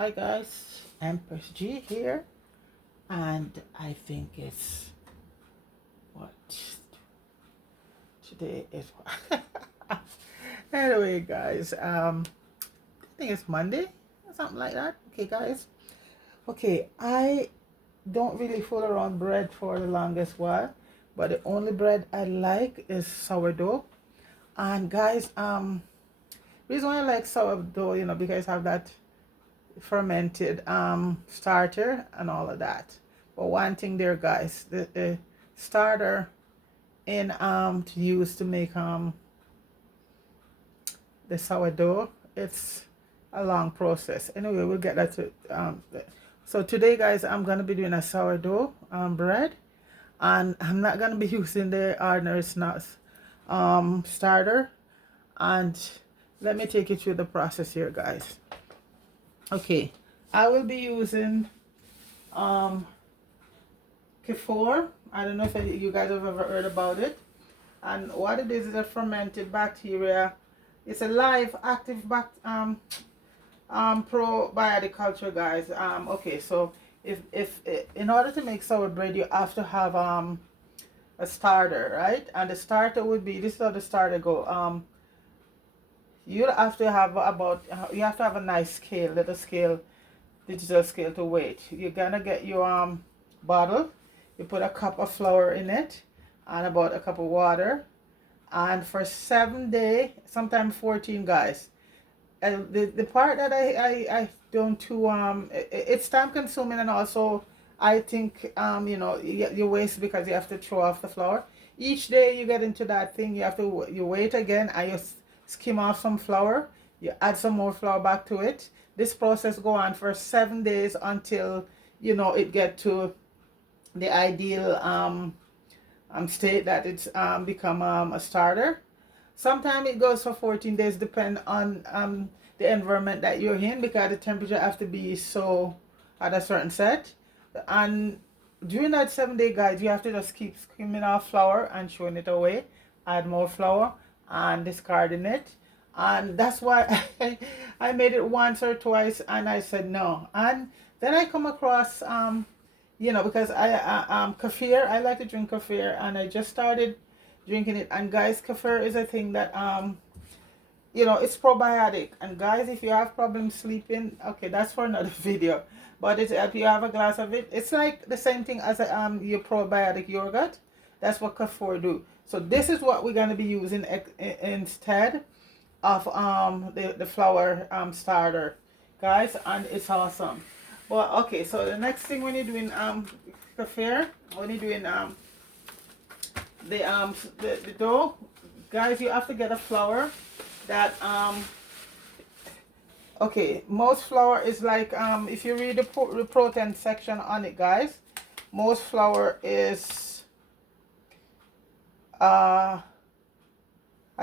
Hi guys, Empress G here, and I think it's what today is. Anyway, guys, I think it's Monday or something like that. Okay, guys. Okay, I don't really fool around bread for the longest while, but the only bread I like is sourdough. And guys, reason why I like sourdough, because I have that fermented starter and all of that. But one thing there, guys, the starter in to use to make the sourdough, it's a long process. Anyway, we'll get that to so today, guys, I'm gonna be doing a sourdough bread, and I'm not gonna be using the ordinary snacks starter. And let me take you through the process here, guys. Okay, I will be using kifir. I don't know if you guys have ever heard about it. And what it is a fermented bacteria. It's a live active probiotic culture, guys. Okay, so if in order to make sour bread, you have to have a starter, right? And the starter would be, this is how the starter go. You have to have a nice scale, little scale, digital scale to weight. You're gonna get your bottle. You put a cup of flour in it and about a cup of water, and for 7 days, sometimes 14, guys. And the part that I don't too it's time consuming, and also I think you waste because you have to throw off the flour. Each day you get into that thing, you wait again, and you skim off some flour, you add some more flour back to it. This process go on for 7 days until it get to the ideal state that it's become a starter. Sometimes it goes for 14 days, depend on the environment that you're in, because the temperature have to be so at a certain set. And during that 7 day, guys, you have to just keep skimming off flour and throwing it away, add more flour and discarding it. And that's why I made it once or twice, and I said no. And then I come across because I kefir, I like to drink kefir, and I just started drinking it. And guys, kefir is a thing that it's probiotic. And guys, if you have problems sleeping, okay, that's for another video. But if you have a glass of it, it's like the same thing as your probiotic yogurt. That's what kefir do. So this is what we're gonna be using instead of the flour starter, guys, and it's awesome. Well, okay, so the next thing when you're doing kefir, when you're doing the dough, guys, you have to get a flour that okay, most flour is like if you read the protein section on it, guys, most flour is I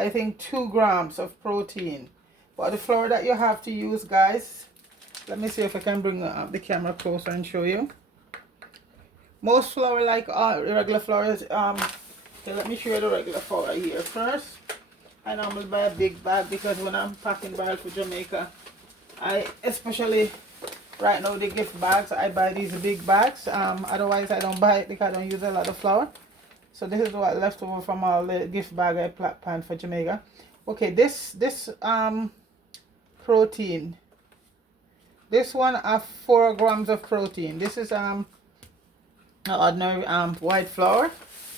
think 2 grams of protein. But the flour that you have to use, guys, let me see if I can bring the camera closer and show you. Most flour, like regular flour, is okay, let me show you the regular flour here first. I normally buy a big bag because when I'm packing barrel for Jamaica, I especially right now the gift bags, I buy these big bags. Otherwise I don't buy it because I don't use a lot of flour. So this is what left over from all the gift bag I planned for Jamaica. Okay, this protein. This one have 4 grams of protein. This is ordinary white flour,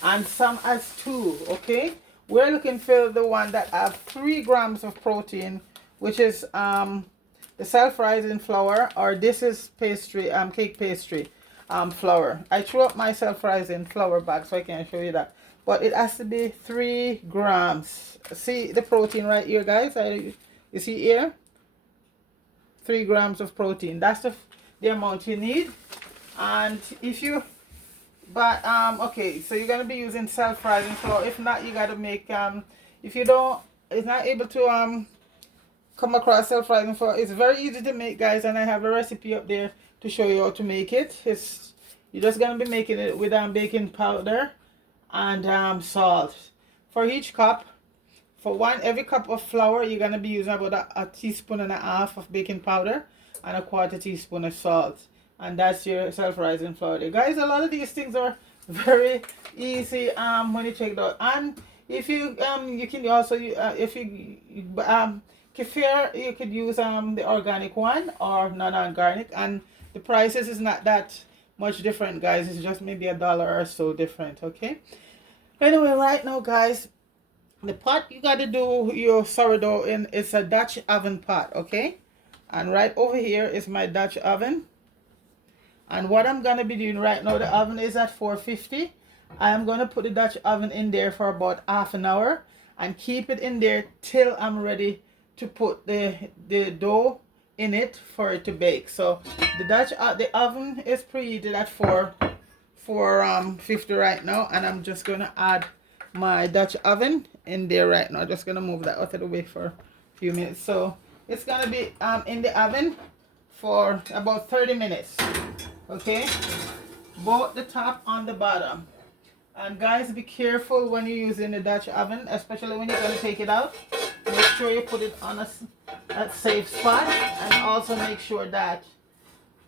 and some has 2. Okay, we're looking for the one that have 3 grams of protein, which is the self-rising flour, or this is pastry cake pastry flour. I threw up my self-rising flour bag so I can show you that, but it has to be 3 grams. See the protein right here, guys. You see here, 3 grams of protein. That's the amount you need. And if you okay, so you're gonna be using self-rising flour. If not, you gotta make if you don't, it's not able to come across self-rising flour. It's very easy to make, guys, and I have a recipe up there to show you how to make it. You're just gonna be making it with baking powder and salt. For each cup, for every cup of flour, you're gonna be using about a teaspoon and a half of baking powder. and a quarter teaspoon of salt. And that's your self-rising flour there. Guys, a lot of these things are very easy when you check it out. And if you you can also if you kefir, you could use the organic one or non-organic, and the prices is not that much different, guys. It's just maybe $1 or so different. Okay, anyway, right now, guys, the pot you got to do your sourdough in, it's a Dutch oven pot. Okay, and right over here is my Dutch oven. And what I'm gonna be doing right now, the oven is at 450. I am gonna put the Dutch oven in there for about half an hour and keep it in there till I'm ready to put the dough in it for it to bake. So the oven is preheated at 450 right now, and I'm just gonna add my Dutch oven in there right now. Just gonna move that out of the way for a few minutes. So it's gonna be in the oven for about 30 minutes. Okay, both the top and the bottom. And guys, be careful when you're using the Dutch oven, especially when you're going to take it out. Make sure you put it on a safe spot, and also make sure that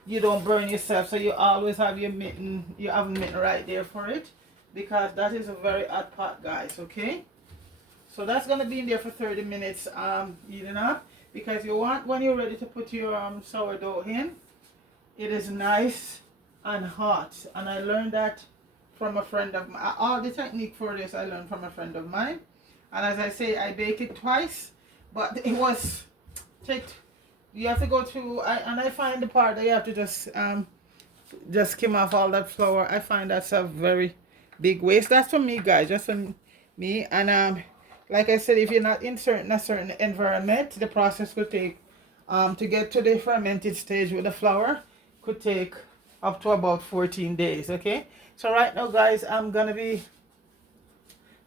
you don't burn yourself. So you always have your oven mitten right there for it, because that is a very hot pot, guys. Okay, so that's going to be in there for 30 minutes heating up, because you want, when you're ready to put your sourdough in, it is nice and hot. And I learned that from a friend of mine. All the technique for this I learned from a friend of mine. And as I say, I bake it twice, but it was you have to go through, and I find the part that you have to just skim off all that flour. I find that's a very big waste. That's for me, guys, just for me. And like I said, if you're not in a certain environment, the process could take to get to the fermented stage with the flour could take up to about 14 days. Okay, so right now, guys, I'm gonna be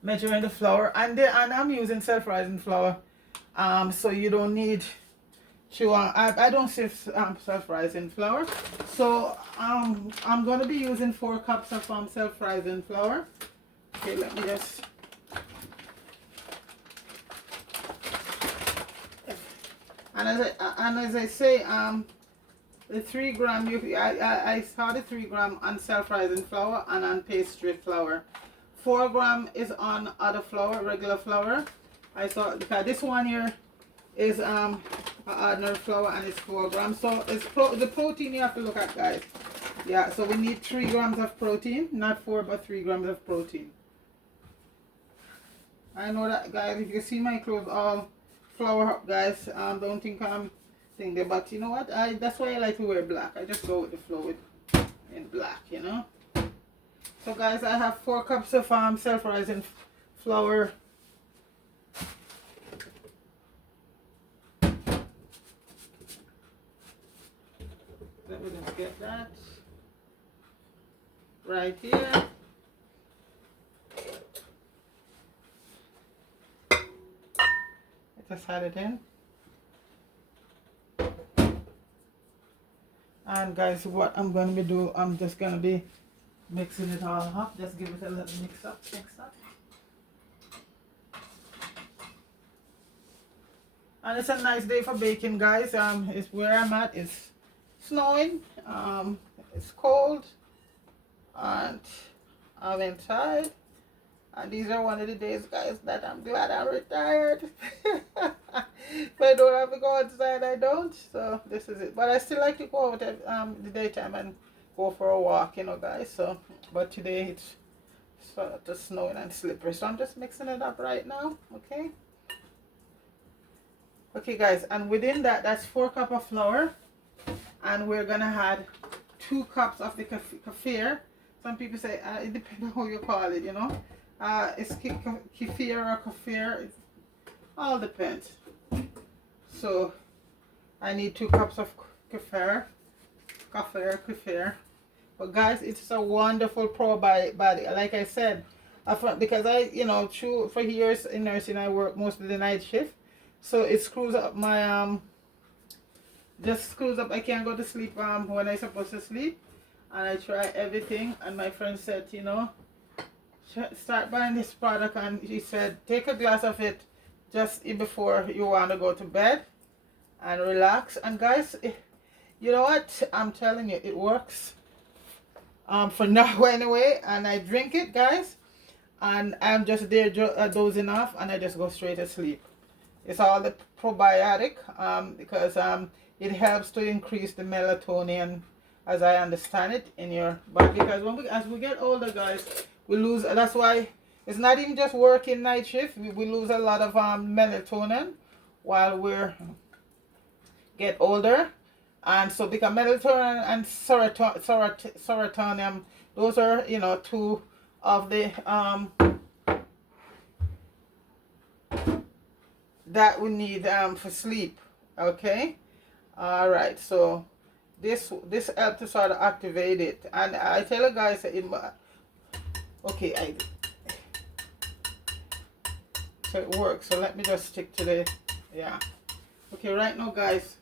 measuring the flour, and I'm using self-rising flour, so you don't need to I don't say self-rising flour. So I'm gonna be using 4 cups of self-rising flour. Okay, let me just, and as I say, the 3 gram, I started 3 gram on self-rising flour and on pastry flour. 4 gram is on other flour, regular flour. I saw, because this one here is ordinary flour, and it's 4 grams. So it's the protein you have to look at, guys. Yeah, so we need 3 grams of protein, not 4, but 3 grams of protein. I know that, guys, if you see my clothes all flour up, guys, don't think I'm thing there, but you know what, that's why I like to wear black. I just go with the flow in black, you know. So guys, I have 4 cups of self-rising flour. Let me just get that right here. I just add it in. And guys, what I'm going to be doing, I'm just going to be mixing it all up. Just give it a little mix up. And it's a nice day for baking, guys. It's where I'm at. It's snowing. It's cold, and I'm inside. And these are one of the days, guys, that I'm glad I'm retired. If I don't have to go outside, I don't. So this is it. But I still like to go out the daytime and go for a walk, you know, guys. So, but today it's sort of snowing and slippery. So I'm just mixing it up right now. Okay. Okay, guys. And within that, that's 4 cups of flour. And we're going to add 2 cups of the kefir. Some people say, it depends on how you call it, you know. It's kefir or kefir. It all depends. So I need 2 cups of kefir. But guys, it's a wonderful probiotic. Like I said, because I, you know, for years in nursing, I work most of the night shift. So it screws up my just screws up. I can't go to sleep when I'm supposed to sleep. And I try everything. And my friend said, you know, start buying this product, and she said take a glass of it just before you want to go to bed and relax. And guys, You know what? I'm telling you, it works. For now anyway, and I drink it, guys, and I'm just there dozing off, and I just go straight to sleep. It's all the probiotic, because it helps to increase the melatonin, as I understand it, in your body. Because as we get older, guys, we lose. That's why it's not even just working night shift. We lose a lot of melatonin while we're get older. And so because melatonin and serotonin, those are, you know, two of the that we need for sleep. Okay. All right. So this helps to sort of activate it. And I tell you guys, okay, so it works. So let me just stick to the, yeah. Okay, right now, guys,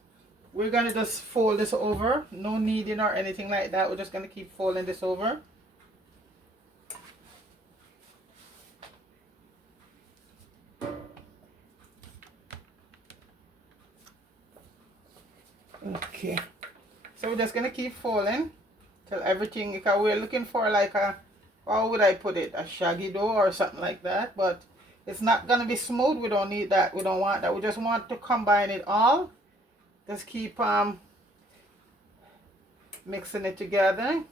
we're gonna just fold this over. No kneading or anything like that. We're just gonna keep folding this over. Okay, so we're just gonna keep folding till everything, because we're looking for like a, how would I put it, a shaggy dough or something like that. But it's not gonna be smooth. We don't need that. We don't want that. We just want to combine it all. Just keep mixing it together.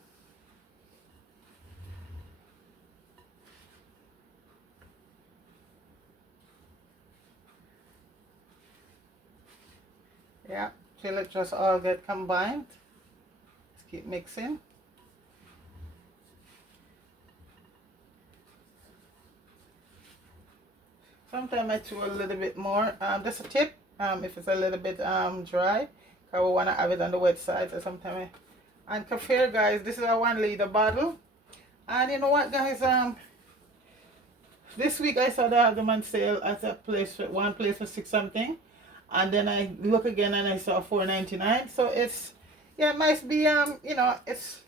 Yeah, till it just all get combined. Just keep mixing. Sometimes I throw a little bit more. Just a tip. If it's a little bit dry, because we want to have it on the wet side. So sometimes and kefir, guys, this is a 1 liter bottle. And you know what, guys, this week I saw they have them on sale at a place, one place for 6 something, and then I look again and I saw $4.99. So it's, yeah, it might be you know, it's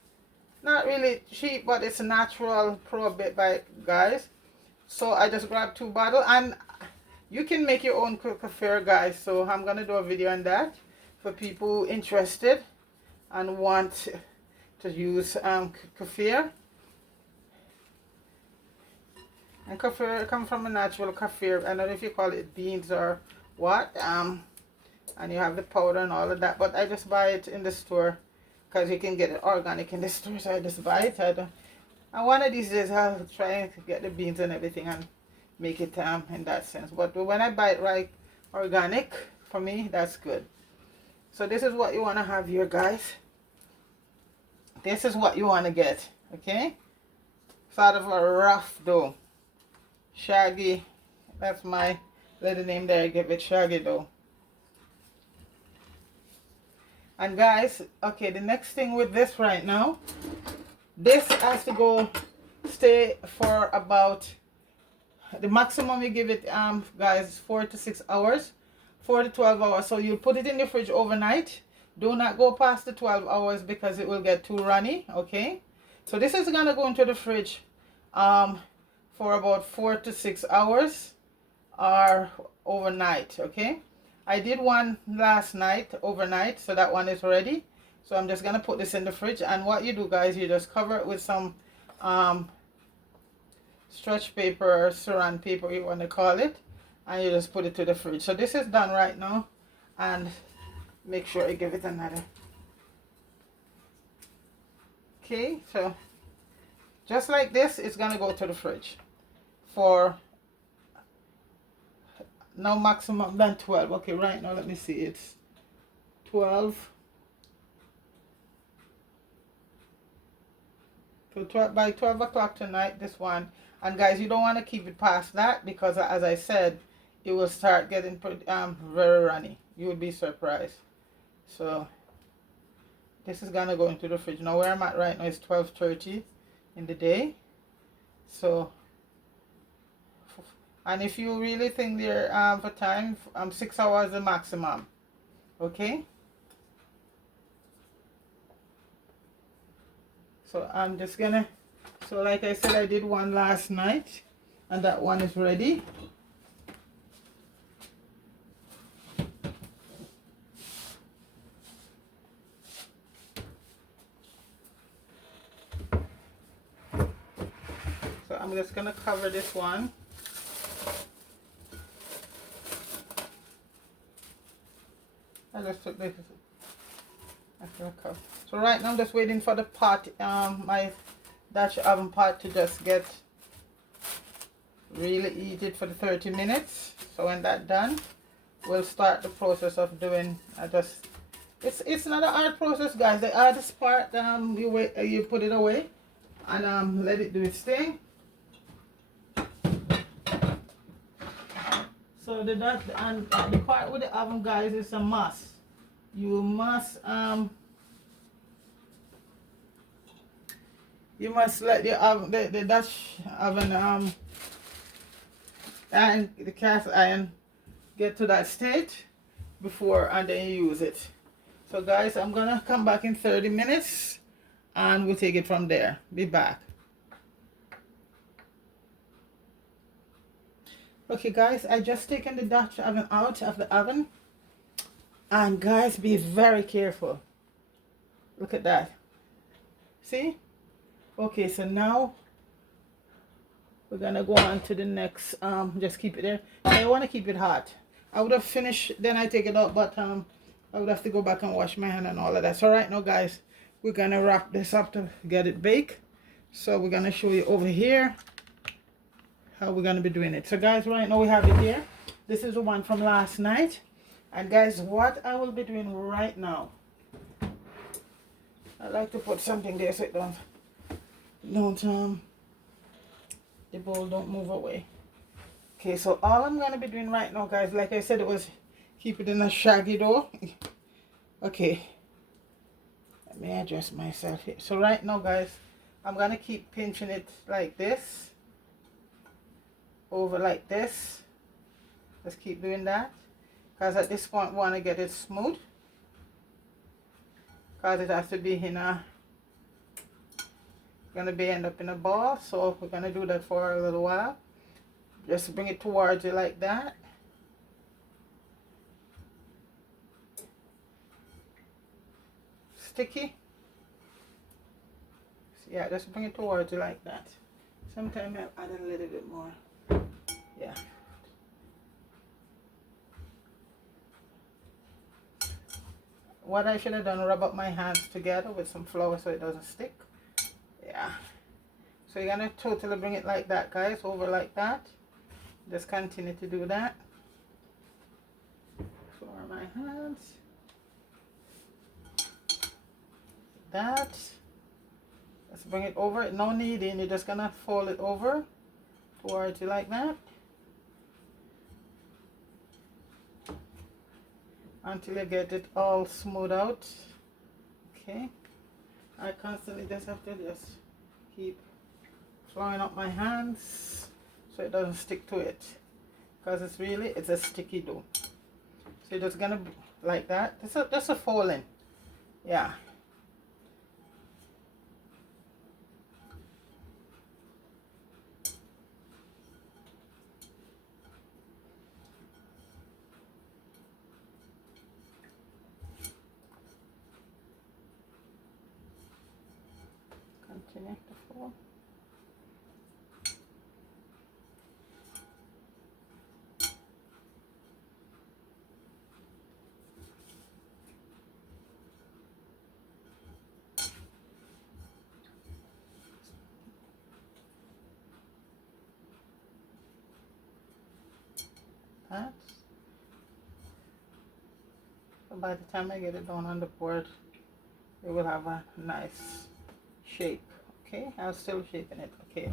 not really cheap, but it's natural probiotic, guys. So I just grabbed 2 bottles, and you can make your own kefir, guys. So I'm gonna do a video on that for people interested and want to use kefir. And kefir comes from a natural kefir. I don't know if you call it beans or what. And you have the powder and all of that. But I just buy it in the store because you can get it organic in the store. So I just buy it. And one of these days I'll try to get the beans and everything and make it in that sense. But when I buy it right organic, for me, that's good. So this is what you want to have here, guys. This is what you want to get. Okay? Sort of a rough dough. Shaggy, that's my little name there. I give it shaggy dough. And guys, okay, the next thing with this right now, this has to go stay for about, the maximum you give it, guys, 4 to 6 hours, 4 to 12 hours. So you put it in the fridge overnight. Do not go past the 12 hours because it will get too runny. Okay, so this is gonna go into the fridge for about 4 to 6 hours or overnight. Okay, I did one last night overnight, so that one is ready. So I'm just gonna put this in the fridge, and what you do, guys, you just cover it with some stretch paper or saran paper, you want to call it, and you just put it to the fridge. So this is done right now, and make sure you give it another. Okay, so just like this, it's gonna go to the fridge for no maximum than 12. Okay, right now let me see, it's 12. So by 12 o'clock tonight, this one. And guys, you don't want to keep it past that because, as I said, it will start getting very runny. You will be surprised. So this is gonna go into the fridge. Now where I'm at right now is 12:30 in the day. So, and if you really think they're for time, 6 hours the maximum. Okay. So I'm just gonna, so like I said, I did one last night, and that one is ready. I'm just gonna cover this one. I just took this. So right now I'm just waiting for the pot, my Dutch oven pot to just get really heated for the 30 minutes. So when that's done, we'll start the process of doing. It's not a hard process, guys. The hardest part, you put it away and let it do its thing. So the part with the oven, guys, is a must. You must let the oven, the Dutch oven and the cast iron get to that state before and then you use it. So guys, I'm gonna come back in 30 minutes and we'll take it from there. Be back. Okay guys, I just taken the Dutch oven out of the oven, and guys, be very careful. Look at that. See? Okay, so now we're gonna go on to the next. Just keep it there. I want to keep it hot. I would have finished, then I take it out, but I would have to go back and wash my hand and all of that. So right now, guys, we're gonna wrap this up to get it baked. So we're gonna show you over here how we're gonna be doing it. So guys, right now we have it here. This is the one from last night. And guys, what I will be doing right now, I like to put something there so it don't the bowl don't move away. Okay, so all I'm gonna be doing right now, guys, like I said, it was keep it in a shaggy dough. Okay, let me adjust myself here. So right now, guys, I'm gonna keep pinching it like this, over like this. Let's keep doing that, because at this point we want to get it smooth, because it has to be in a end up in a ball. So we're gonna do that for a little while. Just bring it towards you like that. Sticky. Yeah, just bring it towards you like that. Sometimes I'll add a little bit more. Yeah. What I should have done, rub up my hands together with some flour so it doesn't stick. Yeah. So you're gonna totally bring it like that, guys, over like that. Just continue to do that. Flour my hands. That. Let's bring it over. No kneading, you're just gonna fold it over towards you like that. Until you get it all smooth out. Okay. I constantly just have to just keep flouring up my hands so it doesn't stick to it, because it's a sticky dough. So you're just gonna like that. That's a folding. Yeah. Continue to fold. That. So by the time I get it down on the board, it will have a nice shape. Okay, I'm still shaping it. Okay,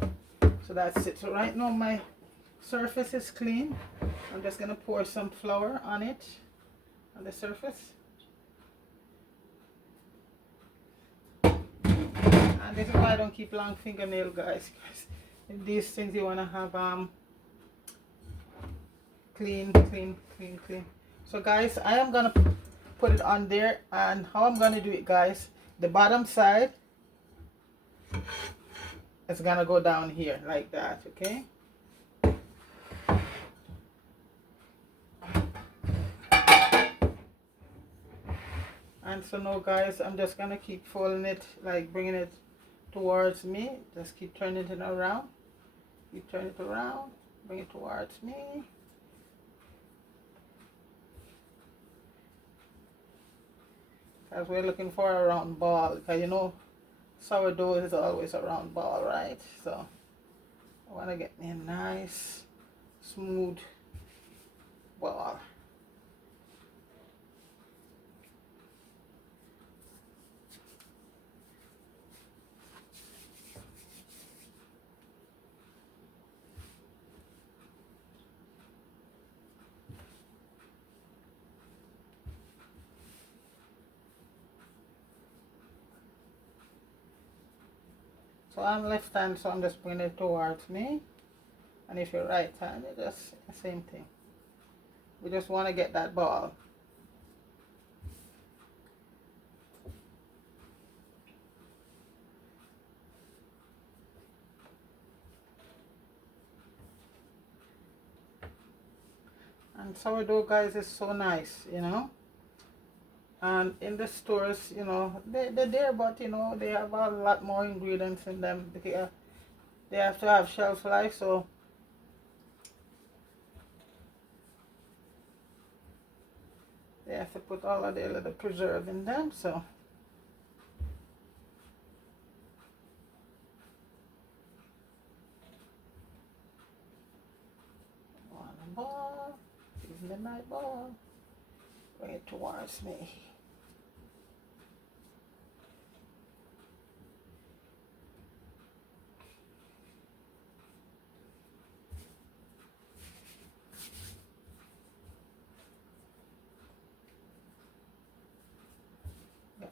so that's it. So right now my surface is clean. I'm just gonna pour some flour on it, on the surface. And this is why I don't keep long fingernail, guys. In these things you wanna have clean. So guys, I am gonna put it on there, and how I'm gonna do it, guys, the bottom side, it's gonna go down here like that. Okay, and so now, guys, I'm just gonna keep folding it, like bringing it towards me. Just keep turning it around. You turn it around, bring it towards me. Because we're looking for a round ball. Because you know, sourdough is always a round ball, right? So I want to get me a nice, smooth ball. So I'm left hand, so I'm just bringing it towards me. And if you're right hand, you just the same thing. We just want to get that ball. And sourdough, guys, is so nice, you know. And in the stores, you know, they're there, but you know, they have a lot more ingredients in them. They have to have shelf life, so they have to put all of their little preserve in them. So one ball, give me my ball, bring it towards me.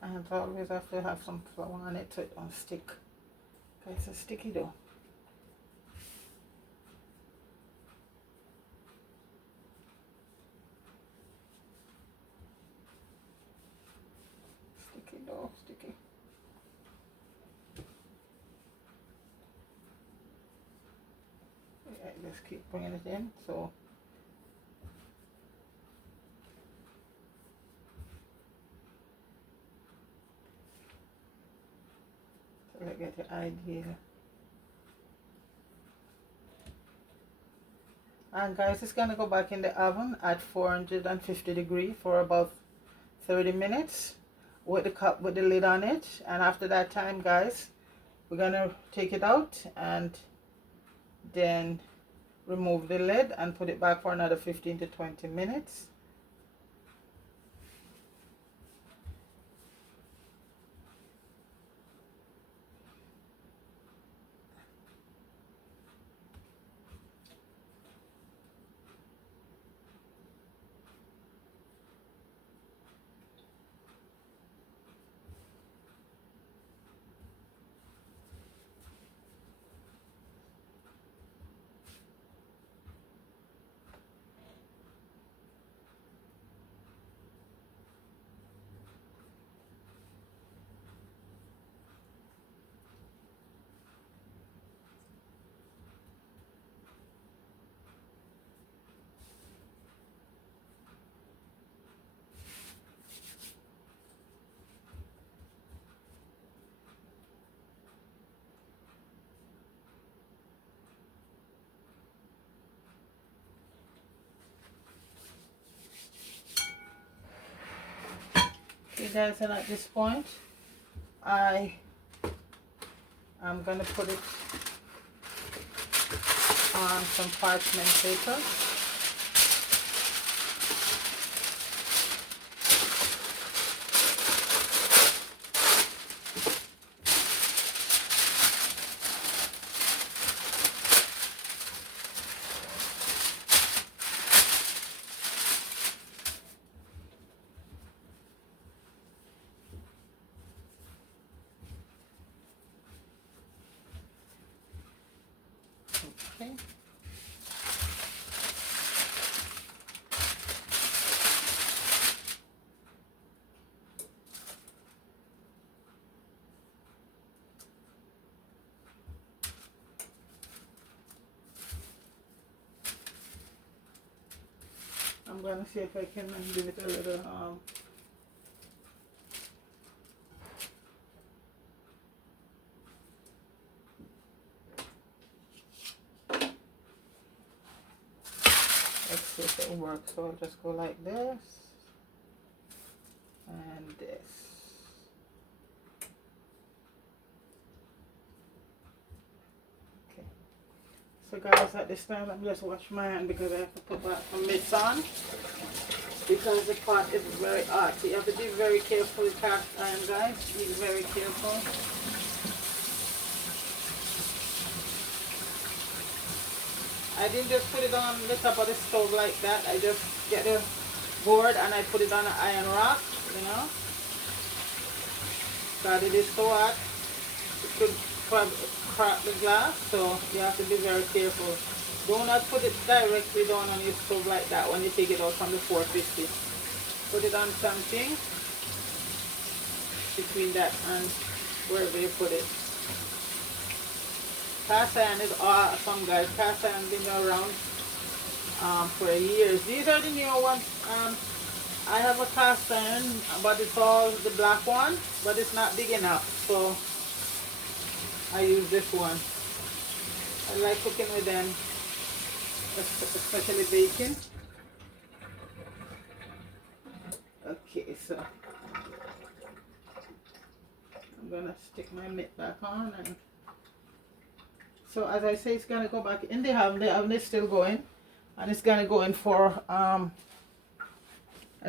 And always have to have some flour on it so it don't stick. It's a sticky dough. Sticky dough, sticky. Yeah, just keep bringing it in. So I get the idea. And guys, it's gonna go back in the oven at 450 degrees for about 30 minutes with the cup with the lid on it. And after that time, guys, we're gonna take it out and then remove the lid and put it back for another 15 to 20 minutes. Okay guys, and at this point I am gonna put it on some parchment paper. Okay. I'm gonna see if I can give it a little it'll work. So I'll just go like this and this. Okay. So guys, at this time, let me just wash my hand because I have to put back my mitts on because the pot is very hot. So you have to be very careful with cast iron, guys. Be very careful. I didn't just put it on the top of the stove like that. I just get the board and I put it on an iron rack, you know. Because it is so hot, it could crack the glass, so you have to be very careful. Do not put it directly down on your stove like that when you take it out from the 450. Put it on something between that and wherever you put it. Cast iron is awesome, guys. Cast iron has been around for years. These are the new ones. I have a cast iron, but it's all the black one, but it's not big enough, so I use this one. I like cooking with them, especially baking. Okay, so I'm gonna stick my mitt back on, and so as I say, it's gonna go back in the oven. The oven is still going, and it's gonna go in for I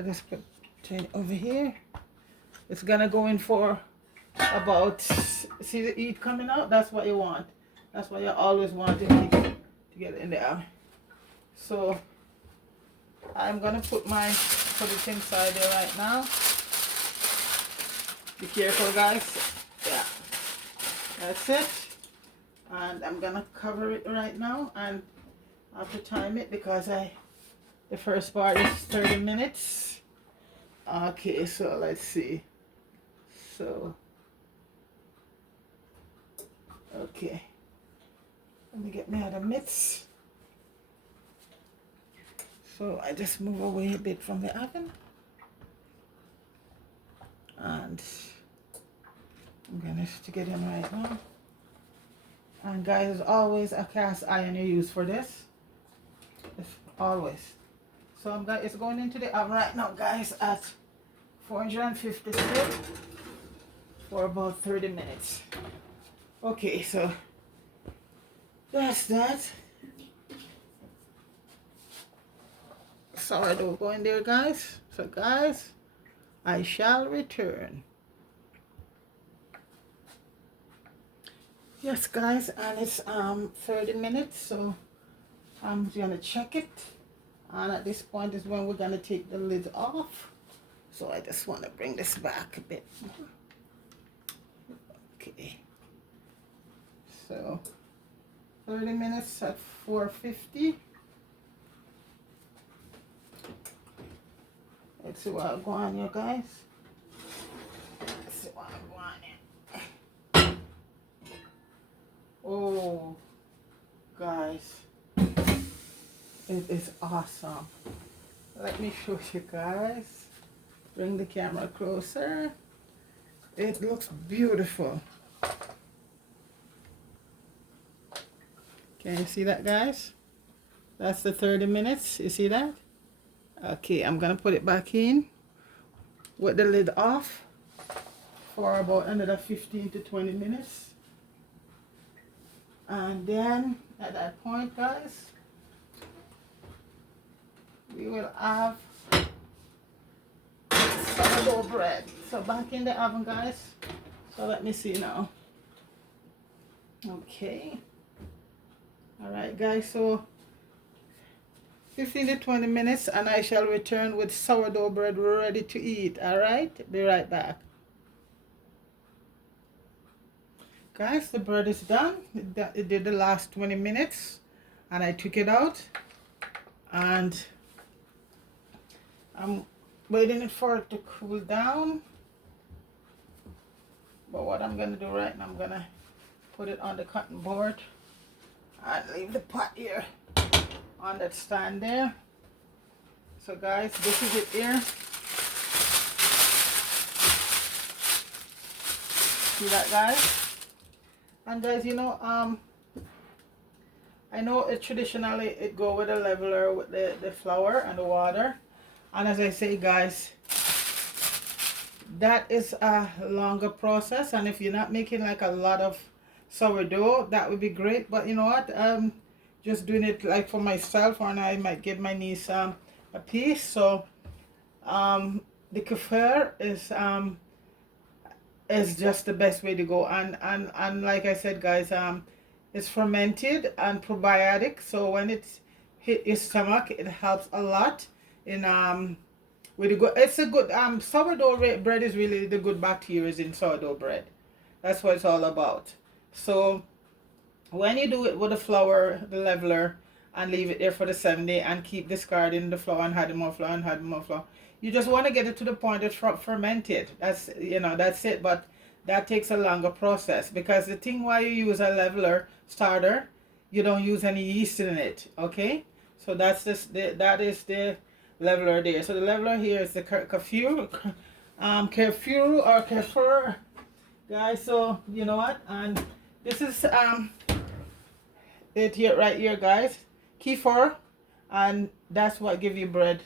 just put it over here. It's gonna go in for about, see the heat coming out? That's what you want. That's what you always want to get in the oven. So I'm gonna put it inside there right now. Be careful, guys. Yeah, that's it. And I'm gonna cover it right now, and I have to time it because the first part is 30 minutes. Okay, so let's see. So okay, let me get my other mitts. So I just move away a bit from the oven, and I'm gonna stick it in right now. And guys, there's always a cast iron you use for this. It's always. So it's going into the oven right now, guys, at 450 still for about 30 minutes. Okay, so that's that. Sourdough going there, guys. So guys, I shall return. Yes, guys, and it's 30 minutes, so I'm gonna check it, and at this point is when we're gonna take the lid off. So I just want to bring this back a bit. Okay, so 30 minutes at 450. Let's see what I'm going here, guys. Let's see what I'm going here. Oh, guys, it is awesome. Let me show you guys. Bring the camera closer. It looks beautiful. Can you see that, guys? That's the 30 minutes. You see that? Okay, I'm gonna put it back in with the lid off for about another 15 to 20 minutes. And then at that point, guys, we will have sourdough bread. So back in the oven, guys. So let me see now. Okay. All right, guys, so 15 to 20 minutes, and I shall return with sourdough bread ready to eat. All right, be right back. Guys, the bread is done. It did the last 20 minutes, and I took it out, and I'm waiting for it to cool down. But what I'm gonna do right now, I'm gonna put it on the cutting board and leave the pot here on that stand there. So guys, this is it here. See that, guys? And guys, you know, I know it traditionally it go with a leveler with the flour and the water. And as I say, guys, that is a longer process. And if you're not making like a lot of sourdough, that would be great. But you know what? Just doing it like for myself, or I might give my niece a piece. So the kefir is just the best way to go. And like I said, guys, it's fermented and probiotic. So when it's hit your stomach, it helps a lot in with the good. It's a good sourdough bread is really the good bacteria in sourdough bread. That's what it's all about. So when you do it with the flour, the leveler, and leave it there for the 7 day and keep discarding the flour and adding more flour and adding more flour, you just want to get it to the point it's fermented. That's, you know, that's it. But that takes a longer process, because the thing why you use a leveler starter, you don't use any yeast in it. Okay, so that's that is the leveler there. So the leveler here is the kefir, kefir, guys. So you know what, and this is it here, right here, guys, kefir, and that's what give you bread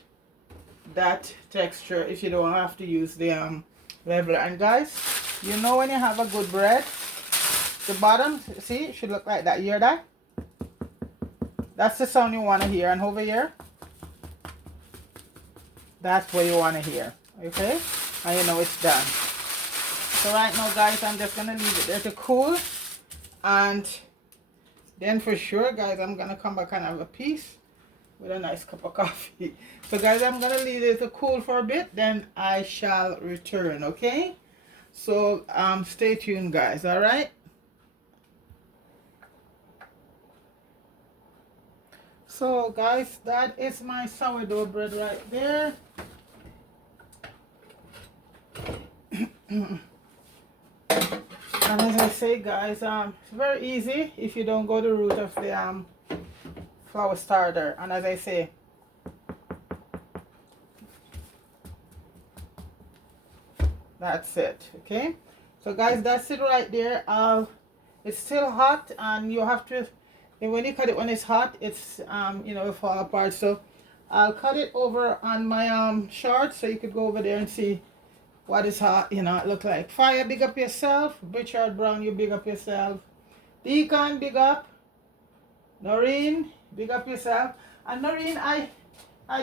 that texture if you don't have to use the leveler. And guys, you know, when you have a good bread, the bottom, see, it should look like that. You hear that? That's the sound you want to hear. And over here, that's what you want to hear. Okay, and you know it's done. So right now, guys, I'm just gonna leave it there to cool, and then for sure, guys, I'm gonna come back and have a piece with a nice cup of coffee. So guys, I'm gonna leave it to cool for a bit, then I shall return. Okay, so stay tuned, guys. All right, so guys, that is my sourdough bread right there. And as I say, guys, it's very easy if you don't go the route of the flour starter. And as I say, that's it. Okay, so guys, that's it right there. It's still hot, and you have to, and when you cut it when it's hot, it's you know, it fall apart. So I'll cut it over on my short, so you could go over there and see what is hot, you know, it look like. Fire, big up yourself. Richard Brown, you big up yourself. Deacon, big up. Noreen, big up yourself. And Noreen, I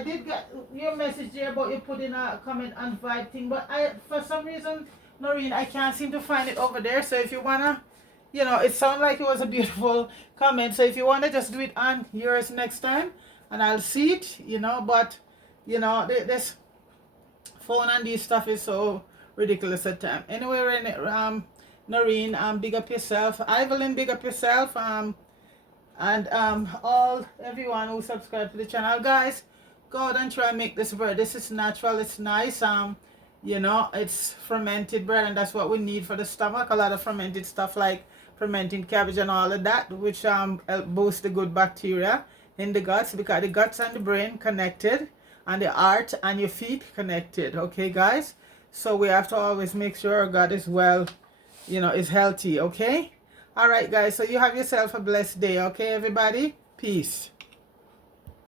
did get your message there about you putting a comment and vibe thing, but for some reason, Noreen, I can't seem to find it over there. So if you wanna, you know, it sounded like it was a beautiful comment. So if you wanna just do it on yours next time, and I'll see it, you know. But you know, this phone and this stuff is so ridiculous at time. Anyway, Noreen, big up yourself. Evelyn, big up yourself. And all everyone who subscribed to the channel, guys, go out and try and make this bread. This is natural, it's nice. You know, it's fermented bread, and that's what we need for the stomach. A lot of fermented stuff like fermenting cabbage and all of that, which help boost the good bacteria in the guts, because the guts and the brain connected, and the heart and your feet connected. Okay, guys, so we have to always make sure our gut is well, you know, is healthy. Okay, all right, guys, so you have yourself a blessed day. Okay, everybody, peace.